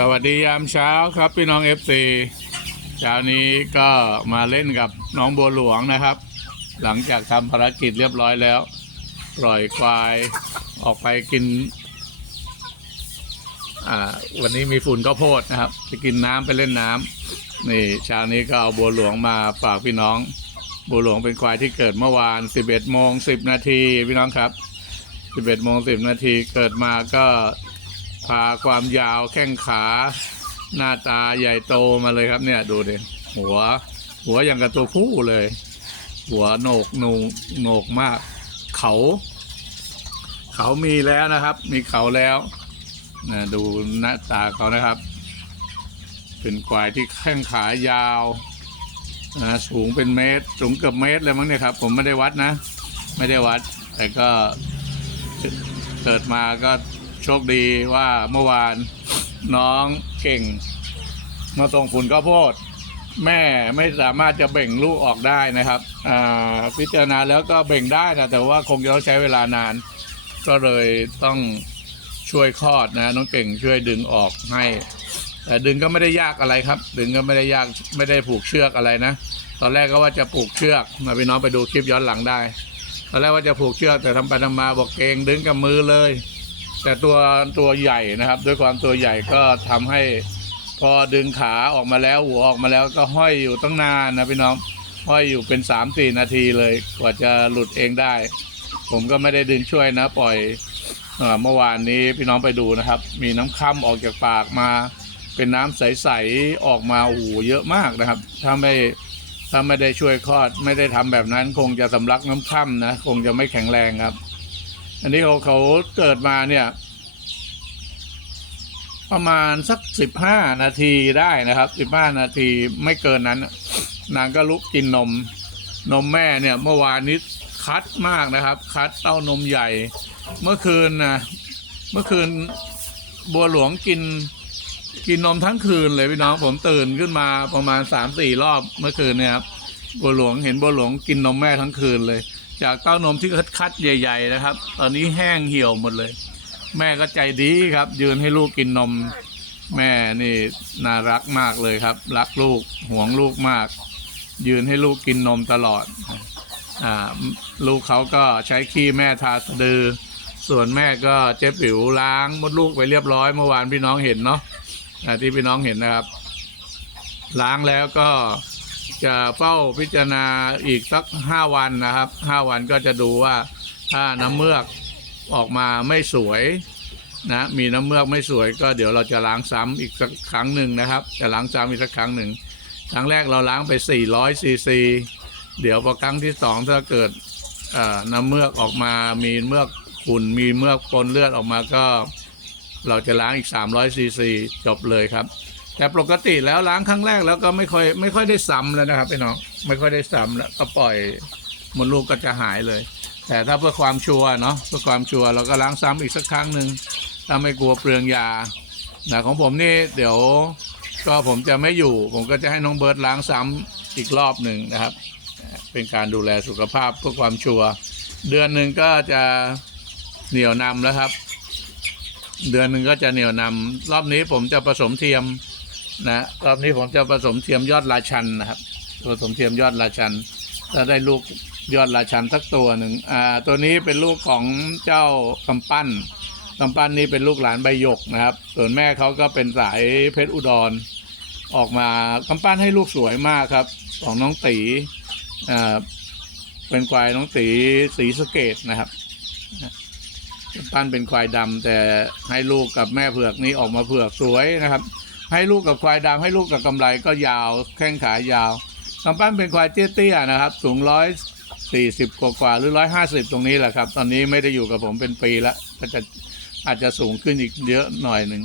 สวัสดียามเช้าครับพี่น้อง FC เช้านี้ก็มาเล่นกับน้องบัวหลวงนะครับ หลังจากทำภารกิจเรียบร้อยแล้ว ปล่อยควายออกไปกิน อ่า วันนี้มีฝุ่นก็โพดนะครับไปกินน้ำไปเล่นน้ำนี่เช้านี้ก็เอาบัวหลวงมาฝากพี่น้อง บัวหลวงเป็นควายที่เกิดเมื่อวาน 11โมง10 นาทีพี่น้องครับ 11โมง10 นาทีเกิดมาก็ พาความยาวแข้งขา หน้าตาใหญ่โตมาเลยครับเนี่ยดูดิหัว หัวอย่างกับตัวผู้เลย หัวโหนกหนูโหนกมาก เขา เขามีแล้วนะครับ มีเขาแล้วนะดูหน้าตาเขานะครับ เป็นควายที่แข้งขายาวนะสูงเป็นเมตร สูงเกือบเมตรเลยมั้งเนี่ยครับ ผมไม่ได้วัดนะ ไม่ได้วัด แต่ก็เกิดมาก็ โชคดีว่าเมื่อวานน้องเก่ง มาส่งฝุ่นข้าวโพด แม่ไม่สามารถจะเบ่งลูกออกได้นะครับพิจารณาแล้วก็เบ่งได้นะแต่ว่าคงจะต้องใช้เวลานาน ก็เลยต้องช่วยคลอดนะน้องเก่งช่วยดึงออกให้แต่ดึงก็ไม่ได้ยากอะไรครับ ดึงก็ไม่ได้ยากไม่ได้ผูกเชือกอะไรนะตอนแรกก็ว่าจะผูกเชือกมาพี่น้องไปดูคลิปย้อนหลังได้ตอนแรกว่าจะผูกเชือกแต่ทำไปทำมาบอกเก่งดึงกับมือเลย แต่ตัวตัวใหญ่นะครับ ด้วยความตัวใหญ่ก็ทำให้พอดึงขาออกมาแล้วหัวออกมาแล้วก็ห้อยอยู่ตั้งนานนะพี่น้องห้อยอยู่เป็นสามสี่นาทีเลยกว่าจะหลุดเองได้ ผมก็ไม่ได้ดึงช่วยนะปล่อยเมื่อวานนี้พี่น้องไปดูนะครับ มีน้ำค่ำออกจากปากมา เป็นน้ำใสๆออกมาโอ้โหเยอะมากนะครับ ถ้าไม่ถ้าไม่ได้ช่วยคลอด ไม่ได้ทำแบบนั้น คงจะสำลักน้ำค่ำนะคงจะไม่แข็งแรงครับ อันนี้เขาเขาเกิดมาเนี่ย ประมาณสักสิบห้านาทีได้นะครับสิบห้านาทีไม่เกินนั้น นางก็ลุกกินนม นมแม่เนี่ยเมื่อวานนี้คัดมากนะครับ คัดเต้านมใหญ่ เมื่อคืนนะเมื่อคืนบัวหลวงกินกินนมทั้งคืนเลยพี่น้องผมตื่นขึ้นมาประมาณสามสี่รอบเมื่อคืนเนี่ยครับบัวหลวงเห็นบัวหลวงกินนมแม่ทั้งคืนเลย จากเต้านมที่คัดๆใหญ่ ๆ นะครับ ตอนนี้แห้งเหี่ยวหมดเลย แม่ก็ใจดีครับ ยืนให้ลูกกินนม แม่นี่น่ารักมากเลยครับ รักลูกห่วงลูกมาก ยืนให้ลูกกินนมตลอดอ่าลูกเขาก็ใช้ขี้แม่ทาสะดือ ส่วนแม่ก็เจ๊ปิ๋วล้างมดลูกไปเรียบร้อยเมื่อวานพี่น้องเห็นเนาะที่พี่น้องเห็นนะครับ ล้างแล้วก็ จะเฝ้าพิจารณาอีกสักห้าวันนะครับห้าวันก็จะดูว่าถ้าน้ำเมือกออกมาไม่สวยนะมีน้ำเมือกไม่สวยก็เดี๋ยวเราจะล้างซ้ำอีกสักครั้งหนึ่งนะครับ จะล้างซ้ำอีกสักครั้งหนึ่งครั้งแรกเราล้างไป 400ซีซีเดี๋ยวพอครั้งที่สองถ้าเกิดน้ำเมือกออกมามีเมือกขุ่นมีเมือกปนเลือดออกมาก็ เราจะล้างอีก 300ซีซีจบเลยครับ แต่ปกติแล้วล้างครั้งแรกแล้วก็ไม่ค่อยไม่ค่อยได้ซ้ำแล้วนะครับพี่น้องไม่ค่อยได้ซ้ำแล้วก็ปล่อยมดลูกก็จะหายเลย แต่ถ้าเพื่อความชัวร์เนาะเพื่อความชัวร์เราก็ล้างซ้ำอีกสักครั้งหนึ่งถ้าไม่กลัวเปลืองยานะของผมนี่เดี๋ยวก็ผมจะไม่อยู่ ผมก็จะให้น้องเบิร์ดล้างซ้ำอีกรอบหนึ่งนะครับ เป็นการดูแลสุขภาพเพื่อความชัวร์เดือนหนึ่งก็จะเหนียวนำแล้วครับ เดือนหนึ่งก็จะเหนียวนำรอบนี้ผมจะผสมเทียม นะรอบนี้ผมจะผสมเทียมยอดราชันนะครับผสมเทียมยอดราชันถ้าได้ลูกยอดราชันสักตัวหนึ่งอ่าตัวนี้เป็นลูกของเจ้ากำปั้นกำปั้นนี่เป็นลูกหลานใบหยกนะครับ ส่วนแม่เขาก็เป็นสายเพชรอุดร ออกมากำปั้นให้ลูกสวยมากครับ ของน้องตีอ่าเป็นควายน้องตีสีสเกตนะครับปั้นเป็นควายดำแต่ให้ลูกกับแม่เผือกนี้ออกมาเผือกสวยนะครับ ให้ลูกกับควายดำให้ลูกกับกำไรก็ยาวแข้งขายาวกำปั้นเป็นควายเตี้ยๆนะครับ สูงร้อยสี่สิบกว่าหรือร้อยห้าสิบตรงนี้แหละครับ ตอนนี้ไม่ได้อยู่กับผมเป็นปีแล้วก็จะอาจจะสูงขึ้นอีกเยอะหน่อยหนึ่ง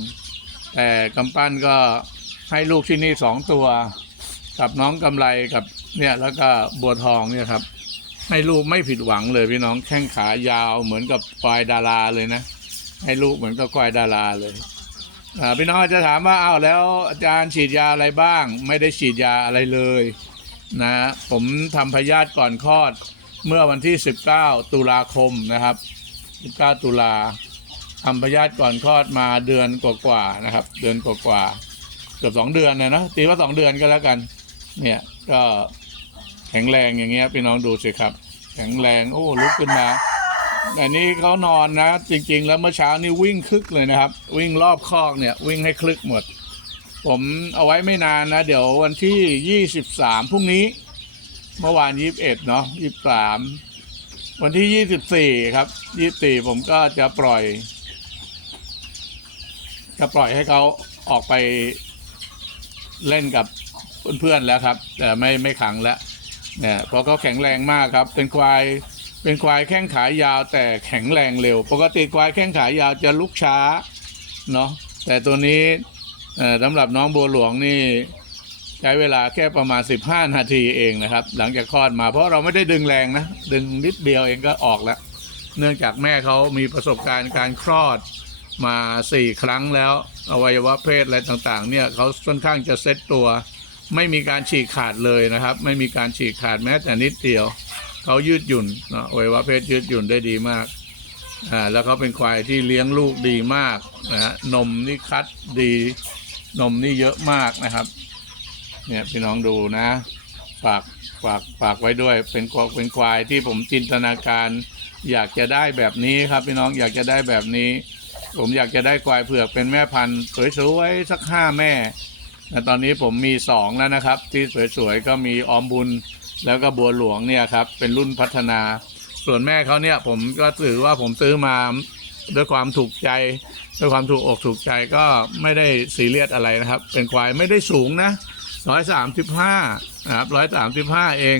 แต่กำปั้นก็ให้ลูกที่นี่สองตัว กับน้องกำไรกับเนี่ยแล้วก็บัวทองเนี่ยครับให้ลูกไม่ผิดหวังเลยพี่น้องแข้งขายาวเหมือนกับควายดาราเลยนะ ให้ลูกเหมือนกับควายดาราเลย อ่าพี่น้องอาจจะถามว่าอ้าวแล้วอาจารย์ฉีดยาอะไรบ้าง ไม่ได้ฉีดยาอะไรเลยนะผมทำพยาธิก่อนคลอดเมื่อวันที่ 19 ตุลาคมนะครับ 19 ตุลาทำพยาธิก่อนคลอดมาเดือนกว่าๆนะครับ เดือนกว่าๆเกือบสองเดือนเลยเนอะตีว่าสองเดือนก็แล้วกัน เนี่ยก็แข็งแรงอย่างเงี้ยพี่น้องดูสิครับ แข็งแรงโอ้ลุกขึ้นมา อันนี้เขานอนนะ จริง ๆ แล้วเมื่อเช้านี่วิ่งคลึกเลยนะครับ วิ่งรอบคอกเนี่ย วิ่งให้คลึกหมด ผมเอาไว้ไม่นานนะ เดี๋ยววันที่ยี่สิบสามพรุ่งนี้ เมื่อวานยี่สิบเอ็ดเนาะยี่สิบสามวันที่ยี่สิบสี่ครับยี่สิบสี่ผมก็จะปล่อย จะปล่อยให้เขาออกไปเล่นกับเพื่อนๆแล้วครับ แต่ไม่ไม่ขังแล้วเนี่ยเพราะเขาแข็งแรงมากครับ เป็นควาย เป็นควายแข้งขายาวแต่แข็งแรงเร็ว ปกติควายแข้งขายาวจะลุกช้าเนาะแต่ตัวนี้สำหรับน้องบัวหลวงนี่ใช้เวลาแค่ประมาณ 15 นาทีเองนะครับ หลังจากคลอดมาเพราะเราไม่ได้ดึงแรงนะ ดึงนิดเดียวเองก็ออกแล้ว เนื่องจากแม่เขามีประสบการณ์การคลอดมาสี่ครั้งแล้ว อวัยวะเพศอะไรต่างๆ เนี่ยเขาค่อนข้างจะเซ็ตตัว ไม่มีการฉีกขาดเลยนะครับ ไม่มีการฉีกขาดแม้แต่นิดเดียว เขายืดหยุ่นเนาะอวัยวะเพศยืดหยุ่นได้ดีมากอ่าแล้วเขาเป็นควายที่เลี้ยงลูกดีมากนะฮะนมนี่คัดดีนมนี่เยอะมากนะครับ เนี่ยพี่น้องดูนะฝากฝากฝากไว้ด้วยเป็นกวเป็นควายที่ผมจินตนาการ อยากจะได้แบบนี้ครับพี่น้องอยากจะได้แบบนี้ ผมอยากจะได้ควายเผือกเป็นแม่พันธุ์สวยๆสักห้าแม่แต่ตอนนี้ผมมีสองแล้วนะครับ ที่สวยๆก็มีออมบุญ แล้วก็บัวหลวงเนี่ยครับเป็นรุ่นพัฒนา ส่วนแม่เขาเนี่ยผมก็ถือว่าผมซื้อมาด้วยความถูกใจ ด้วยความถูกอกถูกใจก็ไม่ได้ซีเรียสอะไรนะครับ เป็นควายไม่ได้สูงนะร้อยสามสิบห้านะครับร้อยสามสิบห้าเอง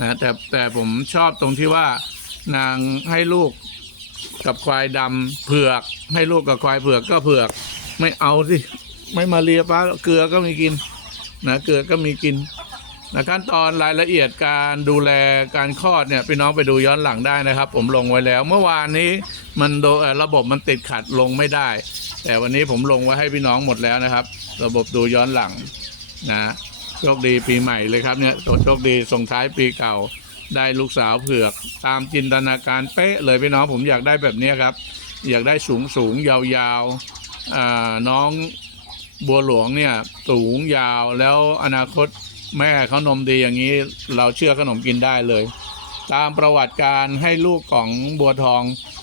นะแต่แต่ผมชอบตรงที่ว่านางให้ลูกกับควายดำเผือก ให้ลูกกับควายเผือกก็เผือก ไม่เอาสิไม่มาเลียป้าเกลือก็มีกินนะเกลือก็มีกิน นะขั้นตอนรายละเอียดการดูแลการคลอดเนี่ยพี่น้องไปดูย้อนหลังได้นะครับ ผมลงไว้แล้ว เมื่อวานนี้มันโดระบบมันติดขัดลงไม่ได้ แต่วันนี้ผมลงไว้ให้พี่น้องหมดแล้วนะครับ ระบบดูย้อนหลังนะโชคดีปีใหม่เลยครับเนี่ยโชคดีส่งท้ายปีเก่าได้ลูกสาวเผือกตามจินตนาการเป๊ะเลยพี่น้องผมอยากได้แบบนี้ครับ อยากได้สูงสูงยาวๆอ่าน้องบัวหลวงเนี่ยสูงยาวแล้วอนาคต แม่เขานมดีอย่างนี้ เราเชื่อขนมกินได้เลย ตามประวัติการให้ลูกของบัวทอง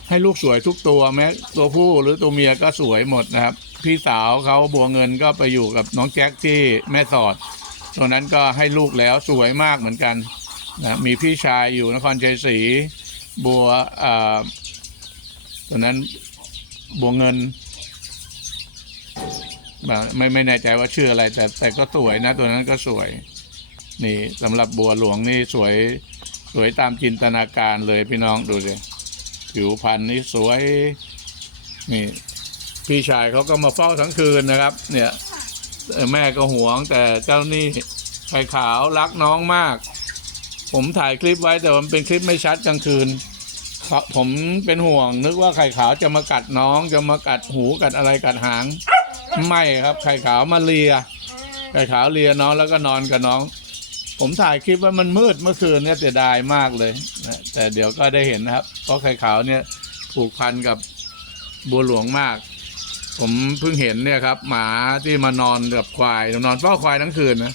ให้ลูกสวยทุกตัวแม้ตัวผู้หรือตัวเมียก็สวยหมดนะครับ พี่สาวเขาบัวเงินก็ไปอยู่กับน้องแจ็คที่แม่สอดตัวนั้นก็ให้ลูกแล้วสวยมากเหมือนกันนะมีพี่ชายอยู่นครชัยศรีบัวตัวนั้นบัวเงินไม่ไม่แน่ใจว่าชื่ออะไร แต่แต่ก็สวยนะ ตัวนั้นก็สวย นี่สำหรับบัวหลวงนี่สวยสวยตามจินตนาการเลยพี่น้องดูสิผิวพรรณนี่สวย นี่ พี่ชายเขาก็มาเฝ้าทั้งคืนนะครับ เนี่ย แม่ก็หวงแต่เจ้านี่ไข่ขาวรักน้องมาก ผมถ่ายคลิปไว้แต่มันเป็นคลิปไม่ชัดกลางคืนผมเป็นห่วงนึกว่าไข่ขาวจะมากัดน้องจะมากัดหูกัดอะไรกัดหาง ไม่ครับ ไข่ขาวมาเลีย ไข่ขาวเลียน้องแล้วก็นอนกับน้อง ผมถ่ายคลิปว่ามันมืดเมื่อคืนเนี่ยเสียดายมากเลยนะแต่เดี๋ยวก็ได้เห็นนะครับ เพราะไข่ขาวเนี่ยผูกพันกับบัวหลวงมาก ผมเพิ่งเห็นเนี่ยครับ หมาที่มานอนกับควายนอนเฝ้าควายทั้งคืนนะ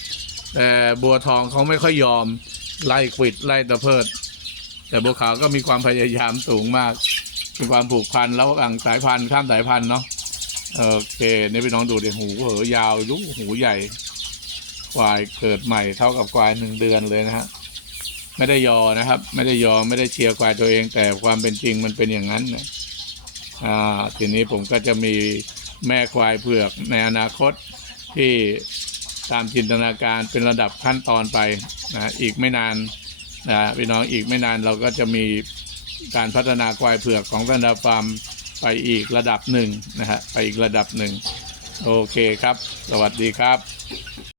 แต่บัวทองเขาไม่ค่อยยอมไล่ควิดไล่ตะเพิด แต่บัวขาวก็มีความพยายามสูงมากมีความผูกพันแล้วอ่างสายพันธุ์ข้ามสายพันธุ์เนาะโอเคนี่พี่น้องดูดิหูเหอยาวยุหูใหญ่ ควายเกิดใหม่เท่ากับควายหนึ่งเดือนเลยนะฮะไม่ได้ยอนะครับ ไม่ได้ยอไม่ได้เชียร์ควายตัวเอง แต่ความเป็นจริงมันเป็นอย่างนั้นนะอ่าทีนี้ผมก็จะมีแม่ควายเผือกในอนาคตที่ตามจินตนาการเป็นระดับขั้นตอนไปนะอีกไม่นานนะพี่น้องอีกไม่นานเราก็จะมีการพัฒนาควายเผือกของสันดาฟาร์มไปอีกระดับหนึ่งนะฮะไปอีกระดับหนึ่งโอเคครับ สวัสดีครับ